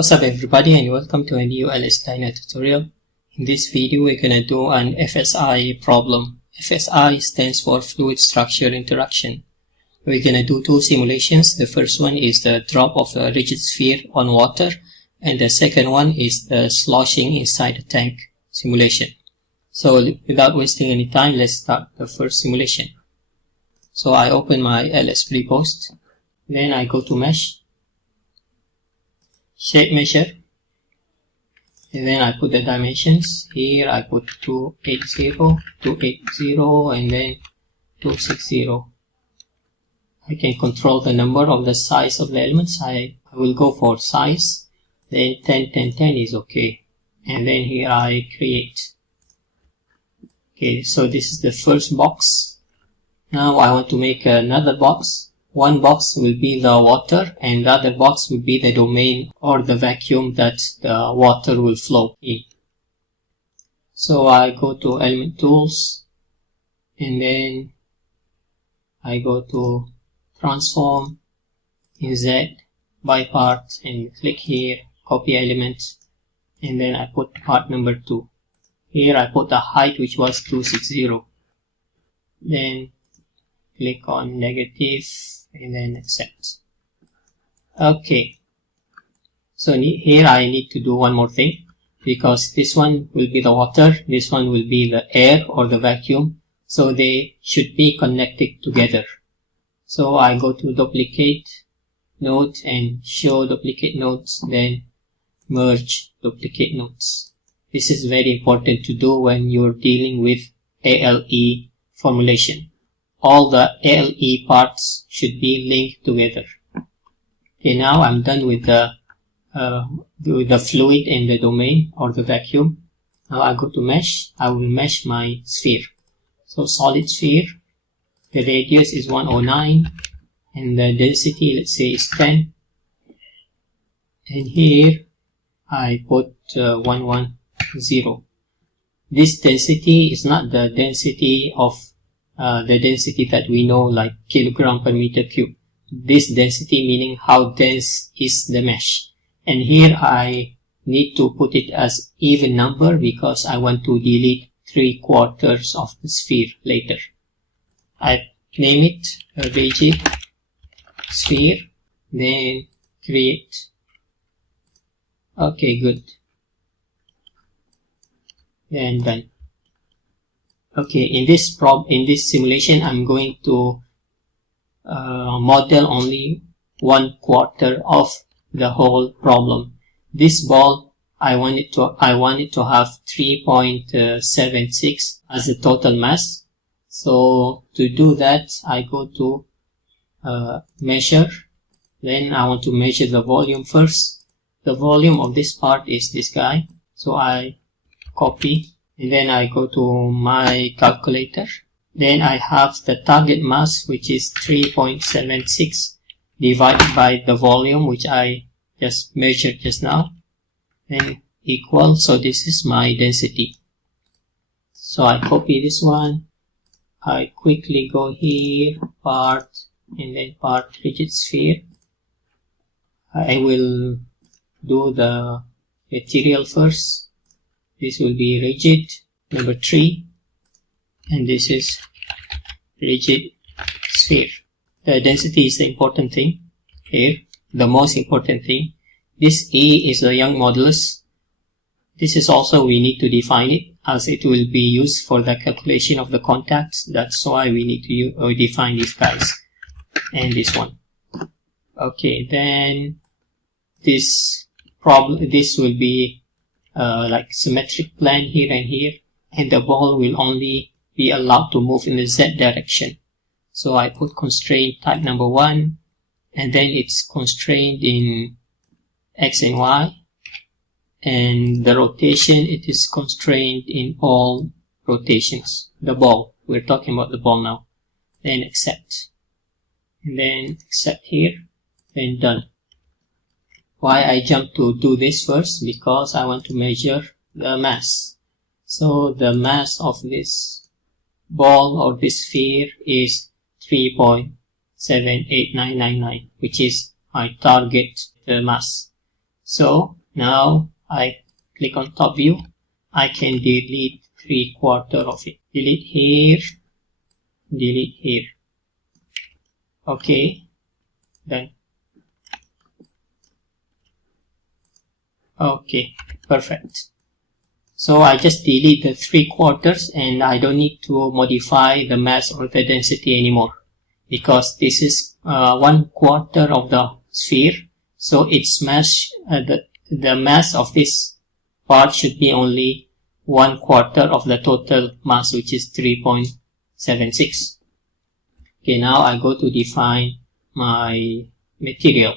What's up everybody, and welcome to a new LS-DYNA tutorial. In this video we're gonna do an FSI problem. FSI stands for fluid structure interaction. We're gonna do two simulations. The first one is the drop of a rigid sphere on water, and the second one is the sloshing inside the tank simulation. So without wasting any time, let's start the first simulation. So I open my LS pre-post, then I go to mesh, shape measure, and then I put the dimensions. Here I put 280, 280, and then 260. I can control the number of the size of the elements. I will go for size, then 10, 10, 10 is okay. And then here I create. Okay, so this is the first box. Now I want to make another box. One box will be the water, and the other box will be the domain or the vacuum that the water will flow in. So I go to element tools, and then I go to transform in Z by part, and click here, copy element, and then I put part number 2. Here I put the height, which was 260. Then click on negative and then accept. Okay, so here I need to do one more thing, because this one will be the water, this one will be the air or the vacuum, so they should be connected together. So I go to duplicate node and show duplicate nodes, then merge duplicate nodes. This is very important to do when you're dealing with ALE formulation. All the ALE parts should be linked together. Okay, now I'm done with the fluid and the domain or the vacuum. Now I go to mesh. I will mesh my sphere. So solid sphere, the radius is 109 and the density, let's say, is 10. And here I put 110. This density is not the density of the density that we know, like kilogram per meter cube. This density meaning how dense is the mesh. And here I need to put it as even number because I want to delete 3/4 of the sphere later. I name it a rigid sphere, then create. Okay, good. Then done. Okay, in this simulation, I'm going to model only 1/4 of the whole problem. This ball, I want it to have 3.76 as a total mass. So to do that, I go to measure. Then I want to measure the volume first. The volume of this part is this guy. So I copy. And then I go to my calculator. Then I have the target mass, which is 3.76 divided by the volume, which I just measured just now, then equal. So this is my density. So I copy this one. I quickly go here, part, and then part rigid sphere. I will do the material first. This will be rigid, number 3, and this is rigid sphere. The density is the important thing here, the most important thing. This E is the Young modulus. This is also, we need to define it as it will be used for the calculation of the contacts. That's why we need to define these guys, and this one. Okay, then this will be like symmetric plane here and here, and the ball will only be allowed to move in the Z direction. So I put constraint type number 1, and then it's constrained in X and Y, and the rotation, it is constrained in all rotations. The ball, we're talking about the ball now. Then accept, and then accept here, then done. Why I jump to do this first? Because I want to measure the mass. So the mass of this ball or this sphere is 3.78999, which is my target mass. So now I click on top view. I can delete 3/4 of it. Delete here, delete here. Okay, done. Okay, perfect. So I just delete the 3/4 and I don't need to modify the mass or the density anymore, because this is 1/4 of the sphere. So its mass, the mass of this part should be only 1/4 of the total mass, which is 3.76. Okay, now I go to define my material.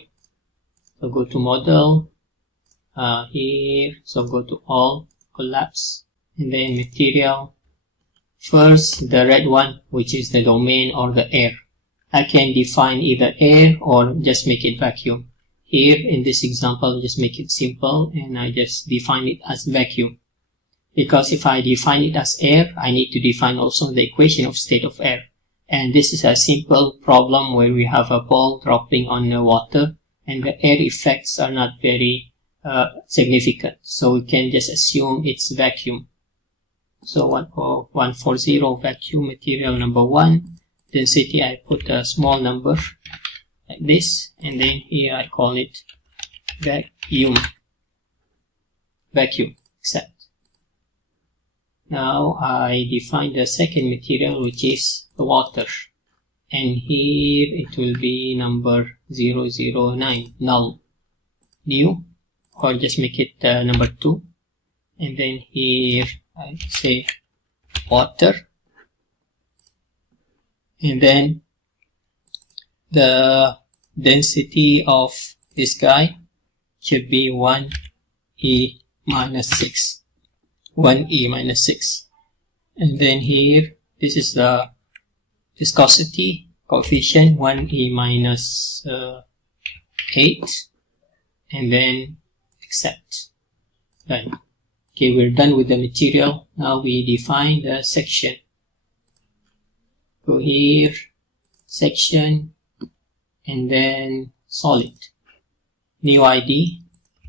So go to model, here, so go to all, collapse, and then material. First, the red one, which is the domain or the air. I can define either air or just make it vacuum. Here in this example, just make it simple and I just define it as vacuum. Because if I define it as air, I need to define also the equation of state of air. And this is a simple problem where we have a ball dropping on the water and the air effects are not very significant. So we can just assume it's vacuum. So 140 vacuum material number 1. Density, I put a small number like this, and then here I call it vacuum. Vacuum, accept. Now I define the second material, which is the water, and here it will be number 009, null, new, or just make it number 2, and then here I say water, and then the density of this guy should be 1e minus 6. 1e minus 6. And then here, this is the viscosity coefficient, 1e minus 8. And then accept. Done. Okay, we're done with the material. Now we define the section. Go here, section, and then solid. New ID,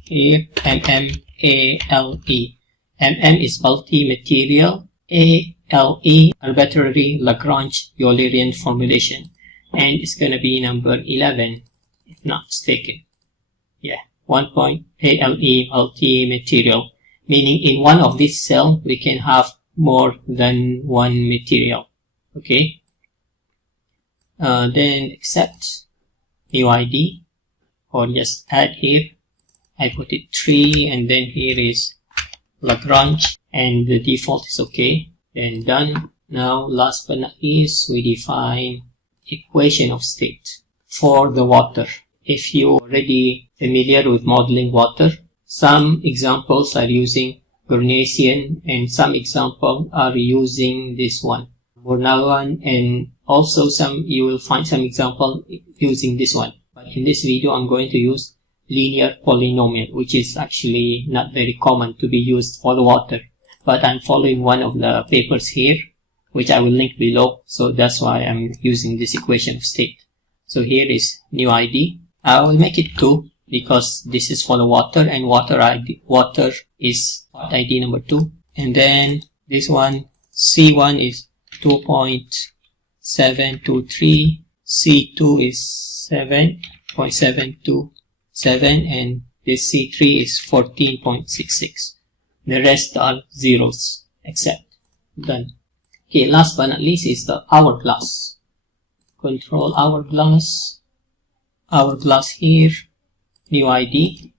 here, ALE. is multi-material, ALE, arbitrary Lagrange Eulerian formulation, and it's going to be number 11, if not mistaken. Yeah, 1 point ALE multi-material, meaning in one of these cells we can have more than one material. Okay. Then accept, new ID, or just add here. I put it 3, and then here is Lagrange, and the default is okay. Then done. Now last but not least, we define equation of state for the water. If you already familiar with modeling water, some examples are using Gurnesian and some examples are using this one, Bornawan, and also you will find some example using this one. But in this video, I'm going to use linear polynomial, which is actually not very common to be used for the water. But I'm following one of the papers here, which I will link below. So that's why I'm using this equation of state. So here is new ID. I will make it 2 because this is for the water, and water is part ID number 2. And then this one, C1 is 2.723, C2 is 7.727, and this C3 is 14.66. The rest are zeros, except. Done. Okay, last but not least is the hourglass. Control hourglass. Hourglass here, new ID,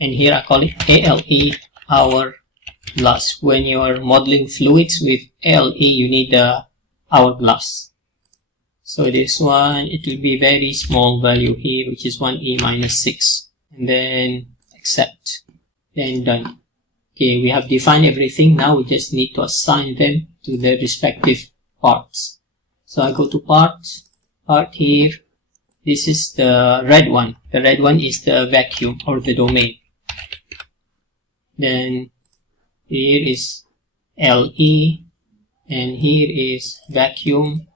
and here I call it ALE hourglass. When you are modeling fluids with ALE, you need the hourglass. So this one, it will be very small value here, which is 1e minus 6, and then accept, then done. Okay, we have defined everything. Now we just need to assign them to their respective parts. So I go to part here. This is the red one. The red one is the vacuum or the domain. Then here is LE, and here is vacuum,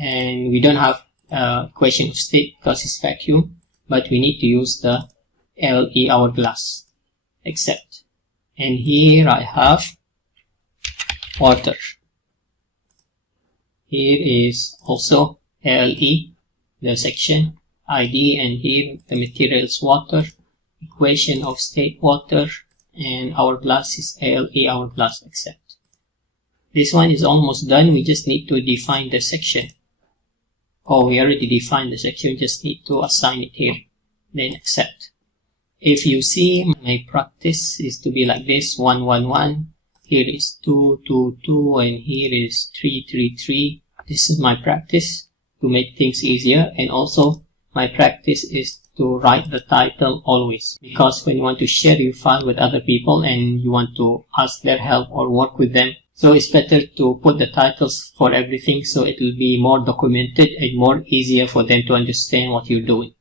and we don't have equation of state because it's vacuum, but we need to use the ALE hourglass, except. And here I have water. Here is also ALE, the section ID, and here the material is water, equation of state water, and hourglass is ALE hourglass, except. This one is almost done. We just need to define the section. Oh, we already defined the section, just need to assign it here, then accept. If you see, my practice is to be like this: 1, 1, 1, here is 2, 2, 2, and here is 3, 3, 3. This is my practice to make things easier, and also my practice is to write the title always, because when you want to share your file with other people and you want to ask their help or work with them, so it's better to put the titles for everything, so it will be more documented and more easier for them to understand what you're doing.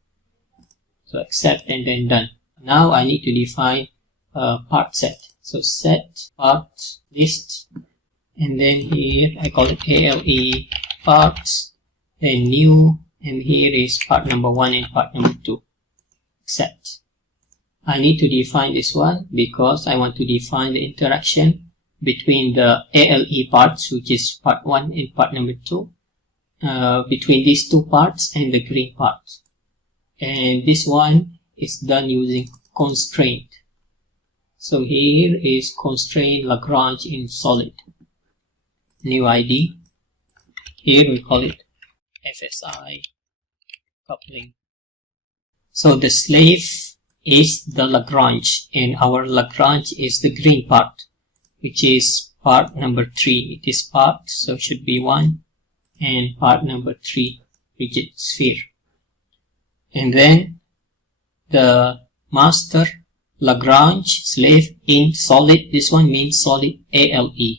So accept and then done. Now I need to define a part set. So set part list, and then here I call it ALE parts, then new, and here is part number 1 and part number 2. Accept. I need to define this one because I want to define the interaction between the ALE parts, which is part 1 and part number 2, between these two parts and the green part. And this one is done using constraint. So here is constraint Lagrange in solid. New ID. Here we call it FSI coupling. So the slave is the Lagrange, and our Lagrange is the green part, which is part number 3. It is part, so it should be 1, and part number 3, rigid sphere. And then the master Lagrange slave in solid, this one means solid ALE.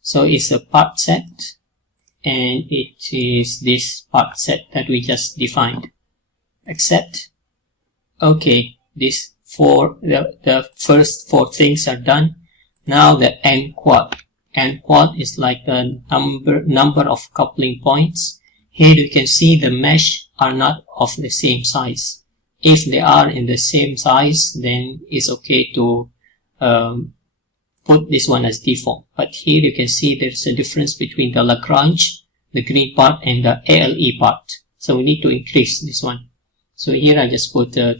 So it's a part set, and it is this part set that we just defined. Accept. Okay, this the first 4 things are done. Now the N quad. N quad is like the number of coupling points. Here you can see the mesh are not of the same size. If they are in the same size, then it's okay to put this one as default. But here you can see there's a difference between the Lagrange, the green part, and the ALE part. So we need to increase this one. So here I just put 3,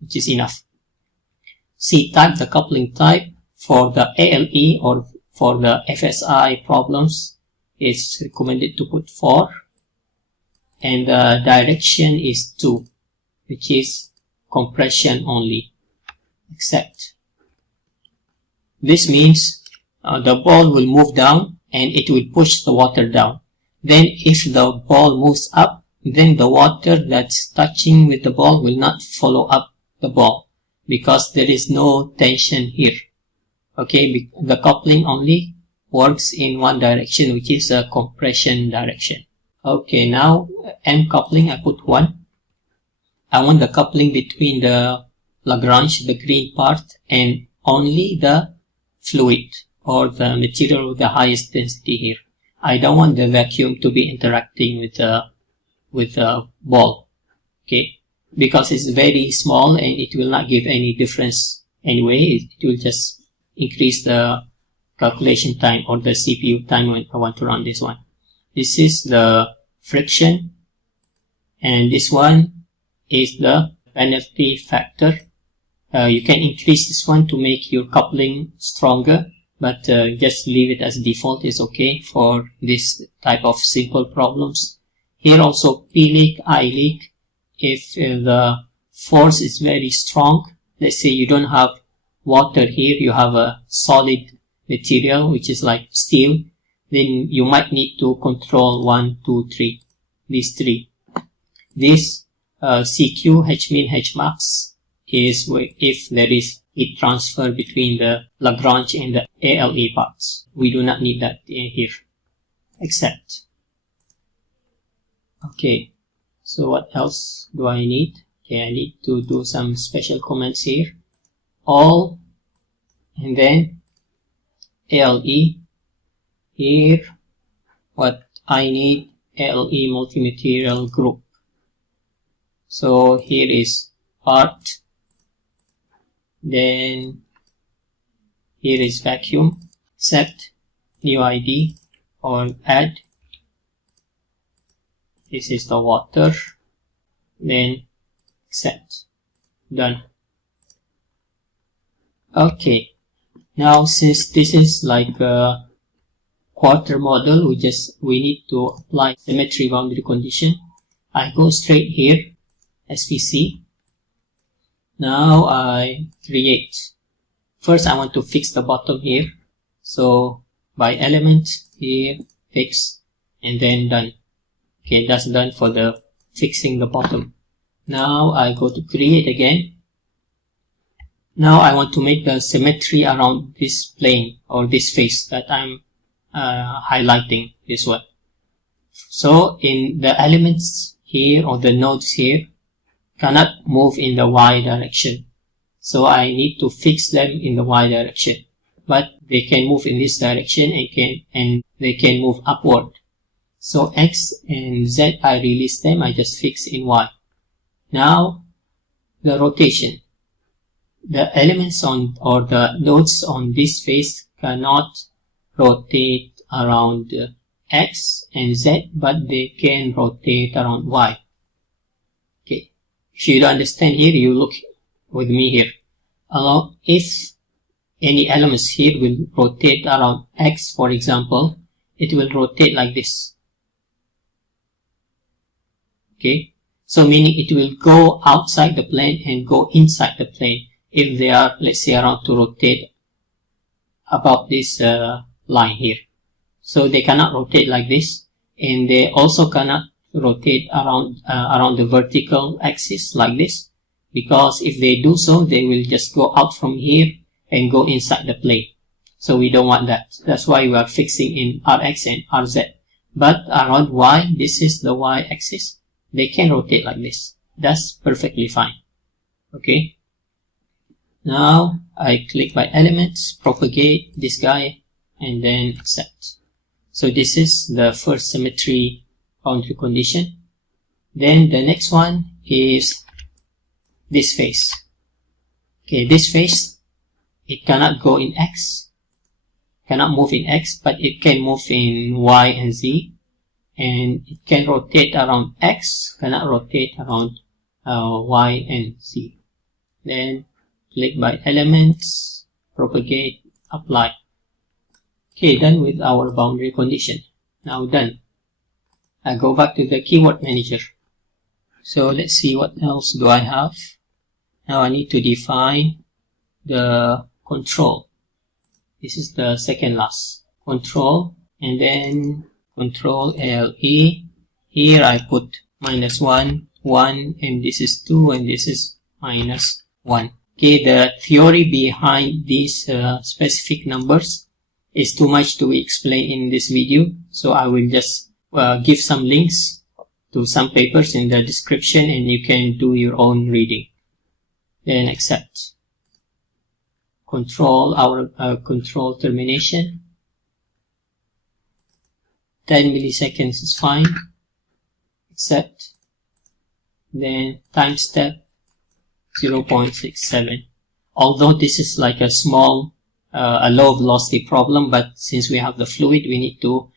which is enough. C type, the coupling type for the ALE or for the FSI problems, it's recommended to put 4. And the direction is 2, which is compression only. Accept. This means the ball will move down and it will push the water down. Then if the ball moves up, then the water that's touching with the ball will not follow up the ball because there is no tension here. Okay, the coupling only works in one direction, which is a compression direction. Okay, now M coupling, I put 1. I want the coupling between the Lagrange, the green part, and only the fluid or the material with the highest density here. I don't want the vacuum to be interacting with the ball, okay, because it's very small and it will not give any difference anyway. It will just increase the calculation time or the CPU time when I want to run this one. This is the friction, and this one is the penalty factor. You can increase this one to make your coupling stronger, but just leave it as default is okay for this type of simple problems. Here also P leak, I leak. If the force is very strong, let's say you don't have water here, you have a solid material which is like steel, then you might need to control 1, 2, 3, these 3. This CQ, H min, H max is if there is heat transfer between the Lagrange and the ALE parts. We do not need that here. Accept. Okay, so what else do I need? Okay, I need to do some special comments here. All, and then ALE. Here, what I need, ALE multi-material group. So here is part Then here is vacuum, accept, new ID, or add. This is the water, then accept, done. Okay, now since this is like a quarter model, we need to apply symmetry boundary condition. I go straight here, SVC. Now I create. First I want to fix the bottom here. So by element here, fix, and then done. Okay, that's done for the fixing the bottom. Now I go to create again. Now I want to make the symmetry around this plane or this face that I'm highlighting, this one. So in the elements here or the nodes here cannot move in the y direction. So I need to fix them in the y direction. But they can move in this direction and they can move upward. So x and z, I release them, I just fix in y. Now the rotation. The elements on or the nodes on this face cannot rotate around x and z, but they can rotate around y. Okay, if you don't understand here, you look with me here. If any elements here will rotate around x, for example, it will rotate like this. Okay, so meaning it will go outside the plane and go inside the plane if they are, let's say, around to rotate about this line here. So they cannot rotate like this, and they also cannot rotate around the vertical axis like this, because if they do so, they will just go out from here and go inside the plane. So we don't want that. That's why we are fixing in Rx and Rz. But around Y, this is the Y axis, they can rotate like this. That's perfectly fine. Okay. Now I click by elements, propagate this guy, and then accept. So this is the first symmetry boundary condition. Then the next one is this face. Okay, this face, it cannot go in X, cannot move in X, but it can move in Y and Z, and it can rotate around X, cannot rotate around Y and Z. Then click by elements, propagate, apply. Okay, done with our boundary condition. Now done. I go back to the keyword manager. So let's see what else do I have. Now I need to define the control. This is the second last. Control, and then control ALE. Here I put -1, 1, and this is 2, and this is -1. Okay, the theory behind these specific numbers is too much to explain in this video, so I will just give some links to some papers in the description, and you can do your own reading. Then accept. Control our control termination. 10 milliseconds is fine. Accept. Then time step 0.67. Although this is like a small, a low velocity problem, but since we have the fluid, we need to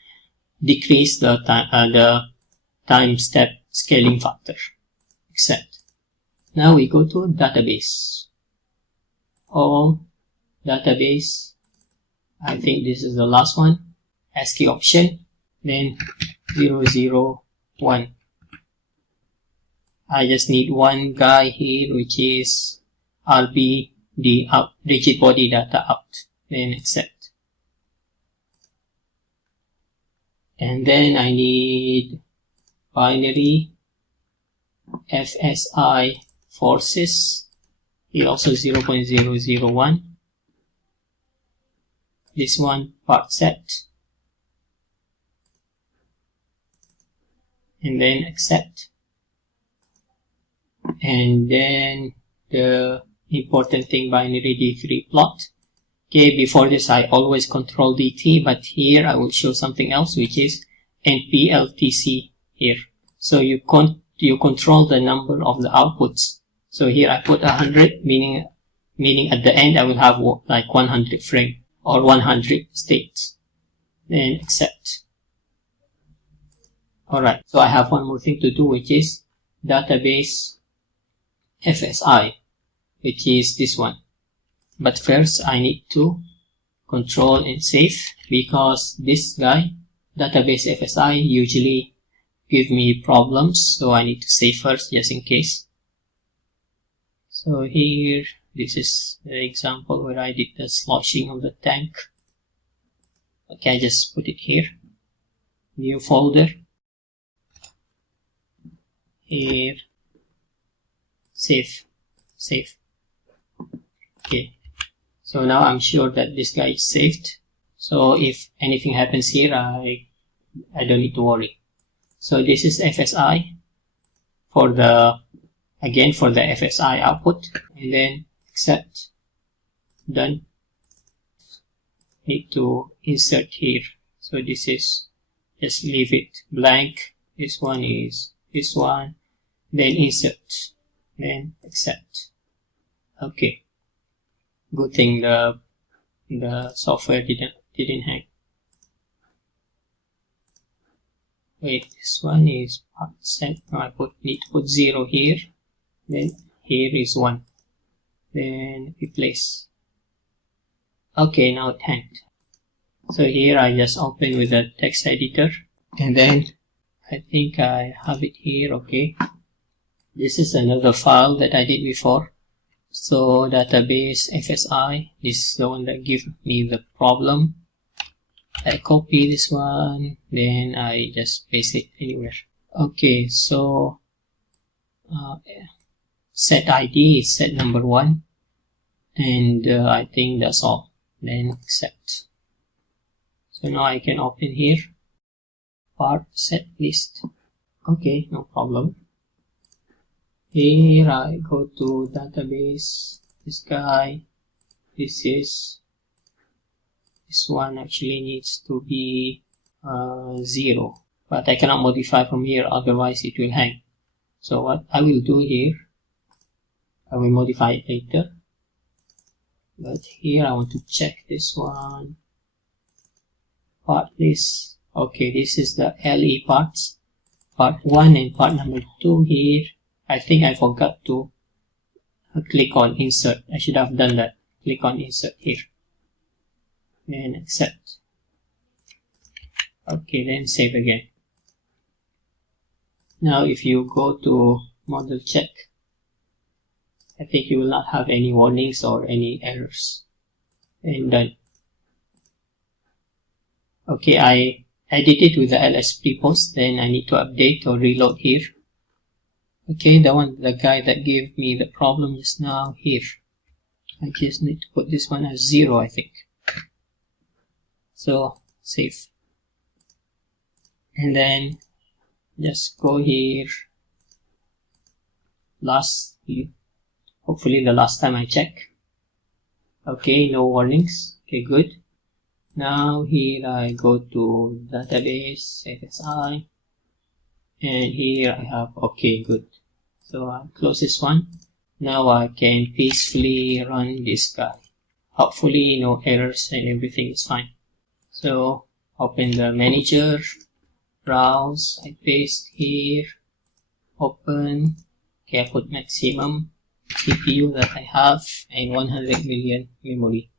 decrease the time step scaling factor. Accept. Now we go to database. All database. I think this is the last one. ASCII option. Then 001. I just need one guy here, which is RBD out, rigid body data out. Then accept. And then I need binary FSI forces. Here also 0.001. This one part set. And then accept. And then the important thing, binary D3 plot. Okay, before this I always control DT, but here I will show something else, which is NPLTC here. So you control the number of the outputs. So here I put 100, meaning meaning at the end I will have like 100 frame or 100 states. Then accept. Alright, so I have one more thing to do, which is database FSI, which is this one. But first I need to control and save, because this guy, database FSI, usually give me problems, so I need to save first just in case. So here, this is the example where I did the sloshing of the tank. Okay, I just put it here. New folder. Here. Save. Okay. So now I'm sure that this guy is saved. So if anything happens here, I don't need to worry. So this is FSI for the, again for the FSI output, and then accept, done. Need to insert here. So this is, just leave it blank. This one is this one, then insert, then accept. Okay. Good thing the software didn't hang. Wait, this one is part set. No, I need to put 0 here. Then here is 1. Then replace. Okay, now it hanged. So here I just open with the text editor, and then I think I have it here. Okay, this is another file that I did before. So database FSI, this is the one that gives me the problem. I copy this one, then I just paste it anywhere. Okay, so set ID is set number 1, and I think that's all. Then accept. So now I can open here, part set list. Okay, no problem. Here I go to database, this guy, this one actually needs to be 0, but I cannot modify from here, otherwise it will hang. So what I will do here, I will modify it later, but here I want to check this one, part list. Okay, this is the LE parts, part 1 and part number 2 here. I think I forgot to click on insert. I should have done that. Click on insert here. Then accept. Okay, then save again. Now if you go to model check, I think you will not have any warnings or any errors. And done. Okay, I edited with the LS prepost, then I need to update or reload here. Okay, the guy that gave me the problem just now here. I just need to put this one as 0, I think. So save. And then just go here. Hopefully the last time I check. Okay, no warnings. Okay, good. Now here I go to database, FSI, and here I have, okay, good. So I'll close this one. Now I can peacefully run this guy. Hopefully no errors and everything is fine. So open the manager, browse, I paste here, open, okay, I put maximum CPU that I have and 100 million memory.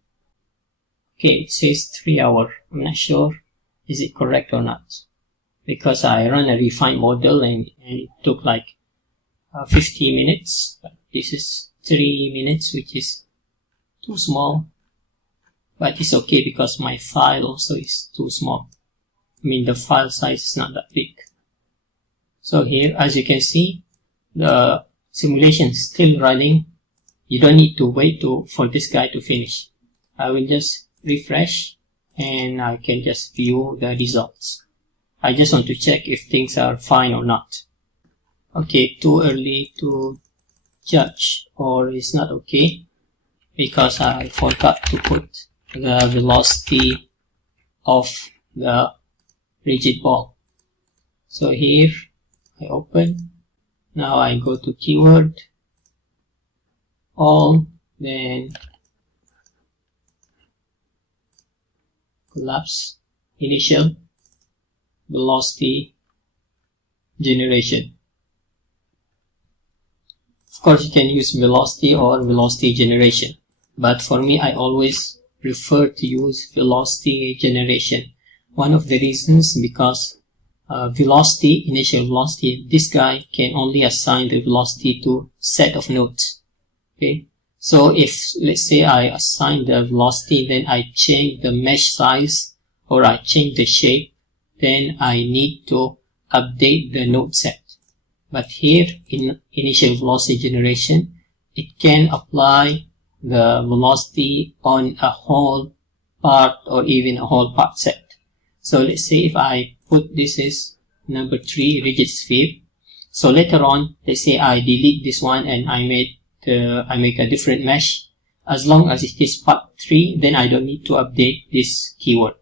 Okay, it says 3 hours. I'm not sure is it correct or not, because I run a refined model and it took like 50 minutes. But this is 3 minutes, which is too small. But it's okay because my file also is too small. I mean, the file size is not that big. So here, as you can see, the simulation is still running. You don't need to wait for this guy to finish. I will just refresh and I can just view the results. I just want to check if things are fine or not. Okay, too early to judge, or it's not okay because I forgot to put the velocity of the rigid ball. So here I open. Now I go to keyword, all, then collapse initial velocity generation. Of course, you can use velocity or velocity generation, but for me, I always prefer to use velocity generation. One of the reasons, because velocity, initial velocity, this guy can only assign the velocity to set of nodes. Okay, so if let's say I assign the velocity, then I change the mesh size or I change the shape, then I need to update the node set. But here in initial velocity generation, it can apply the velocity on a whole part or even a whole part set. So let's say if I put this as number 3 rigid sphere. So later on, let's say I delete this one and I make a different mesh. As long as it is part 3, then I don't need to update this keyword.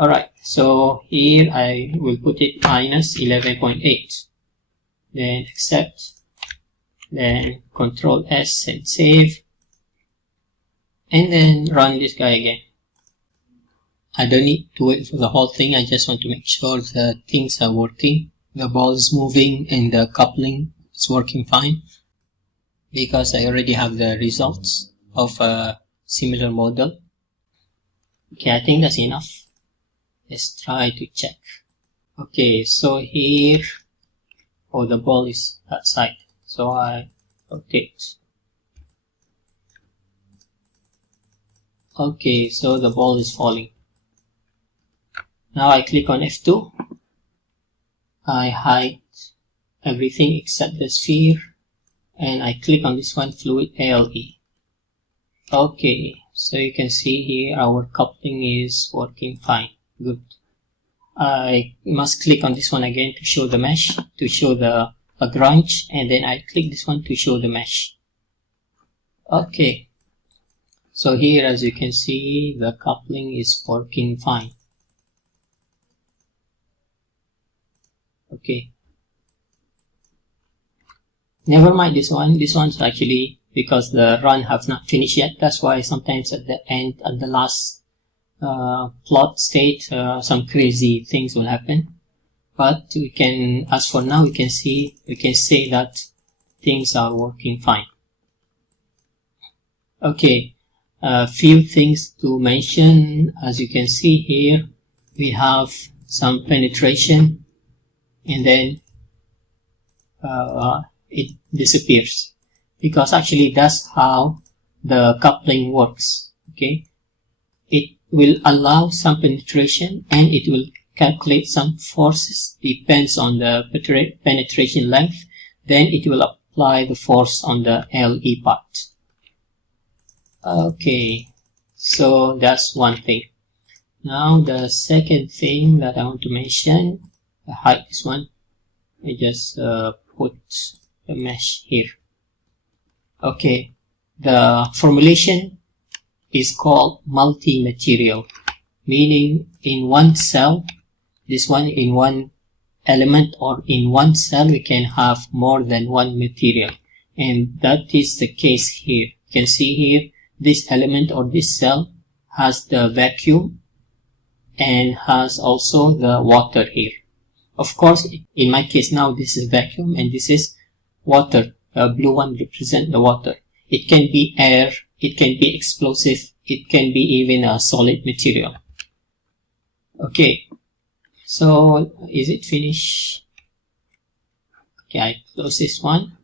Alright, so here I will put it minus 11.8. Then accept. Then Control S and save. And then run this guy again. I don't need to wait for the whole thing. I just want to make sure that things are working. The ball is moving and the coupling is working fine, because I already have the results of a similar model. Okay, I think that's enough. Let's try to check. Okay, so here, oh, the ball is that side, so I rotate. Okay, so the ball is falling. Now I click on F2. I hide everything except the sphere, and I click on this one, fluid ALE. Okay, so you can see here our coupling is working fine. Good. I must click on this one again to show the mesh, to show the Lagrange, and then I click this one to show the mesh. Okay, so here as you can see, the coupling is working fine. Okay, never mind this one. This one's actually, because the run have not finished yet, that's why sometimes at the end, at the last plot state, some crazy things will happen. But we can, as for now, we can say that things are working fine. Okay, a few things to mention. As you can see here, we have some penetration, and then it disappears, because actually that's how the coupling works. Okay, it will allow some penetration and it will calculate some forces, depends on the penetration length, then it will apply the force on the LE part. Okay, so that's one thing. Now the second thing that I want to mention, I hide this one. I just put the mesh here. Okay, the formulation is called multi-material, meaning in one cell, this one in one element or in one cell, we can have more than one material, and that is the case here. You can see here, this element or this cell has the vacuum and has also the water here. Of course, in my case now, this is vacuum and this is water. The blue one represents the water. It can be air, it can be explosive, it can be even a solid material. Okay, so is it finished? Okay, I close this one,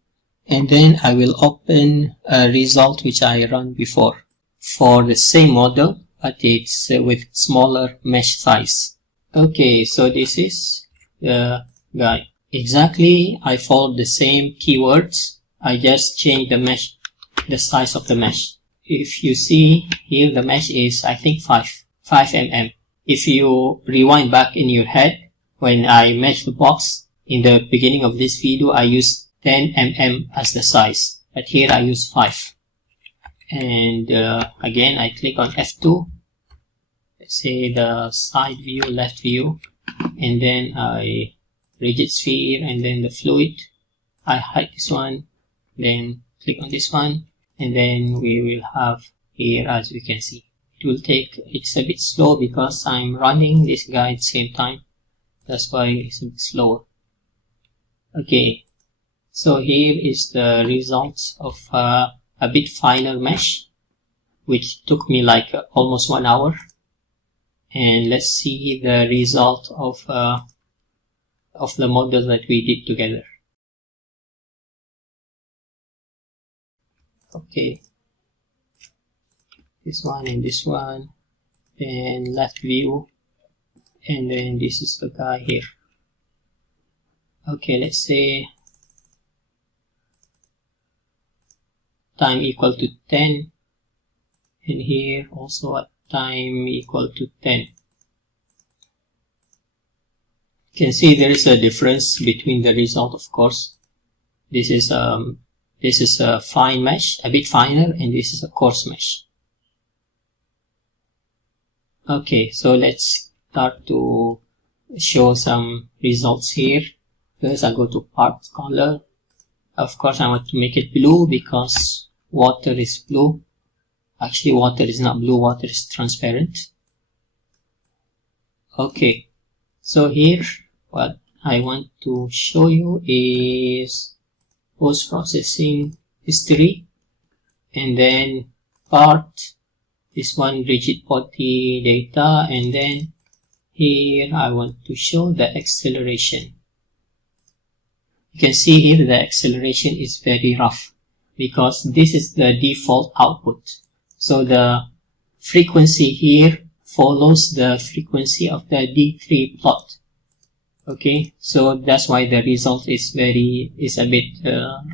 and then I will open a result which I ran before for the same model, but it's with smaller mesh size. Okay, so this is the guy. Exactly, I followed the same keywords. I just changed the mesh, the size of the mesh. If you see here, the mesh is, I think, 5 mm. If you rewind back in your head, when I meshed the box in the beginning of this video, I used 10 mm as the size, but here I use 5. And again, I click on F2, let's say the side view, left view, and then I rigid sphere, and then the fluid. I hide this one, then click on this one, and then we will have here, as we can see. It will take, it's a bit slow because I'm running this guy at the same time. That's why it's a bit slower. Okay, so here is the result of a bit finer mesh, which took me like almost 1 hour. And let's see the result of the model that we did together. Okay, this one and this one, then left view, and then this is the guy here. Okay, let's say time equal to 10, and here also at time equal to 10. You can see there is a difference between the result, of course. This is a fine mesh, a bit finer, and this is a coarse mesh. Okay, so let's start to show some results here. First, I go to part color. Of course, I want to make it blue because water is blue. Actually, water is not blue, water is transparent. Okay, so here what I want to show you is post-processing history, and then part, this one rigid body data, and then here I want to show the acceleration. You can see here the acceleration is very rough because this is the default output. So the frequency here follows the frequency of the D3 plot. Okay, so that's why the result is a bit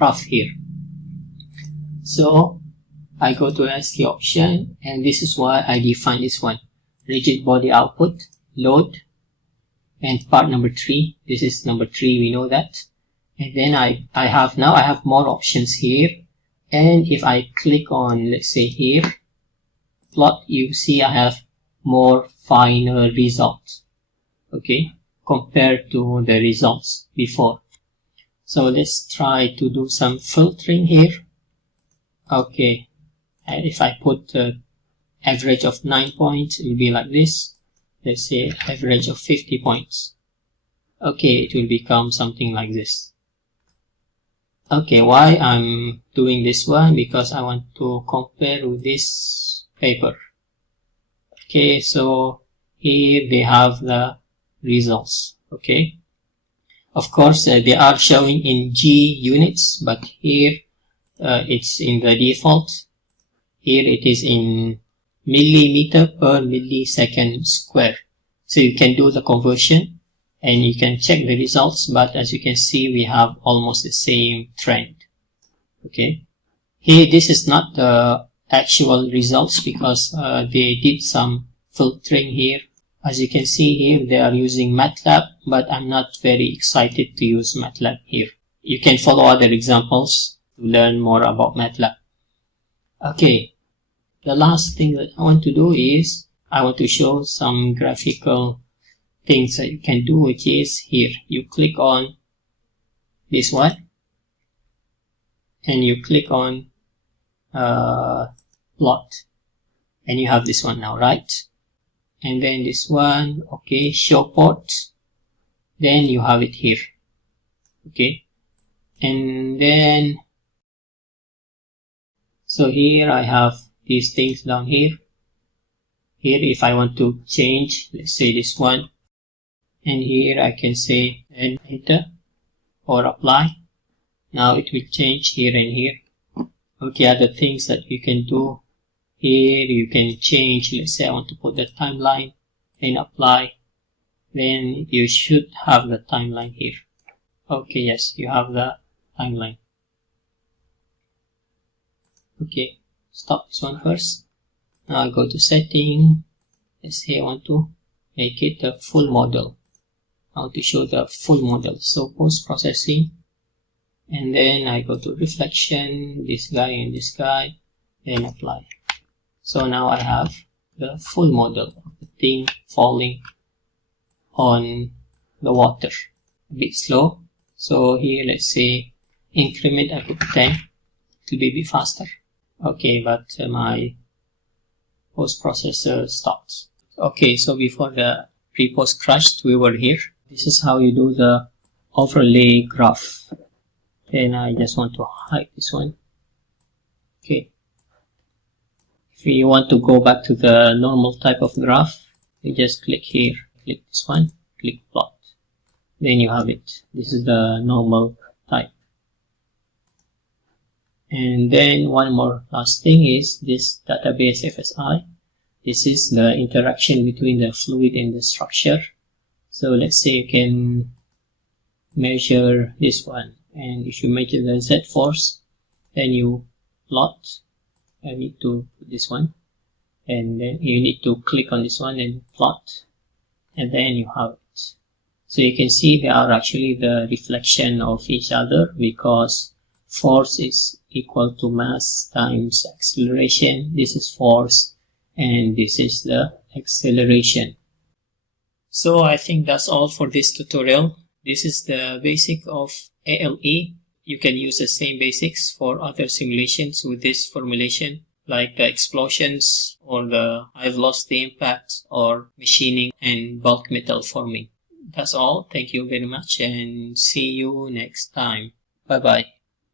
rough here. So I go to ASCII option, and this is why I define this one: rigid body output, load, and part number 3. This is number 3, we know that. And then I have more options here, and if I click on, let's say here, plot, you see I have more finer results, okay, compared to the results before. So let's try to do some filtering here. Okay, and if I put average of 9 points, it will be like this. Let's say average of 50 points. Okay, it will become something like this. Okay, why I'm doing this one? Because I want to compare with this paper. Okay, so here they have the results. Okay, of course they are showing in G units, but here it's in the default. Here it is in millimeter per millisecond square. So you can do the conversion and you can check the results, but as you can see, we have almost the same trend. Okay, here this is not the actual results because they did some filtering here. As you can see here, they are using MATLAB, but I'm not very excited to use MATLAB here. You can follow other examples to learn more about MATLAB. Okay, the last thing that I want to do is I want to show some graphical things that you can do, which is here. You click on this one and you click on plot, and you have this one now, right? And then this one, okay, show port, then you have it here. Okay, and then so here I have these things down here. Here if I want to change, let's say this one, and here I can say and enter or apply. Now it will change here and here. Okay, other things that you can do here, you can change, let's say I want to put the timeline and apply, then you should have the timeline here. Okay, yes, you have the timeline. Okay, stop this one first. Now I go to setting. Let's say I want to make it a full model. I want to show the full model. So post processing, and then I go to reflection, this guy and this guy, then apply. So now I have the full model of the thing falling on the water. A bit slow. So here let's say increment I put 10. It will be a bit faster. Okay, but my post processor stopped. Okay, so before the pre-post crashed, we were here. This is how you do the overlay graph. Then I just want to hide this one. Okay. If you want to go back to the normal type of graph, you just click here, click this one, click plot. Then you have it. This is the normal type. And then one more last thing is this database FSI. This is the interaction between the fluid and the structure. So let's say you can measure this one, and if you measure the Z force, then you plot. I need to put this one, and then you need to click on this one and plot, and then you have it. So you can see they are actually the reflection of each other, because force is equal to mass times acceleration. This is force and this is the acceleration. So I think that's all for this tutorial. This is the basic of ALE. You can use the same basics for other simulations with this formulation, like the explosions or the high velocity impact or machining and bulk metal forming. That's all. Thank you very much and see you next time. Bye bye.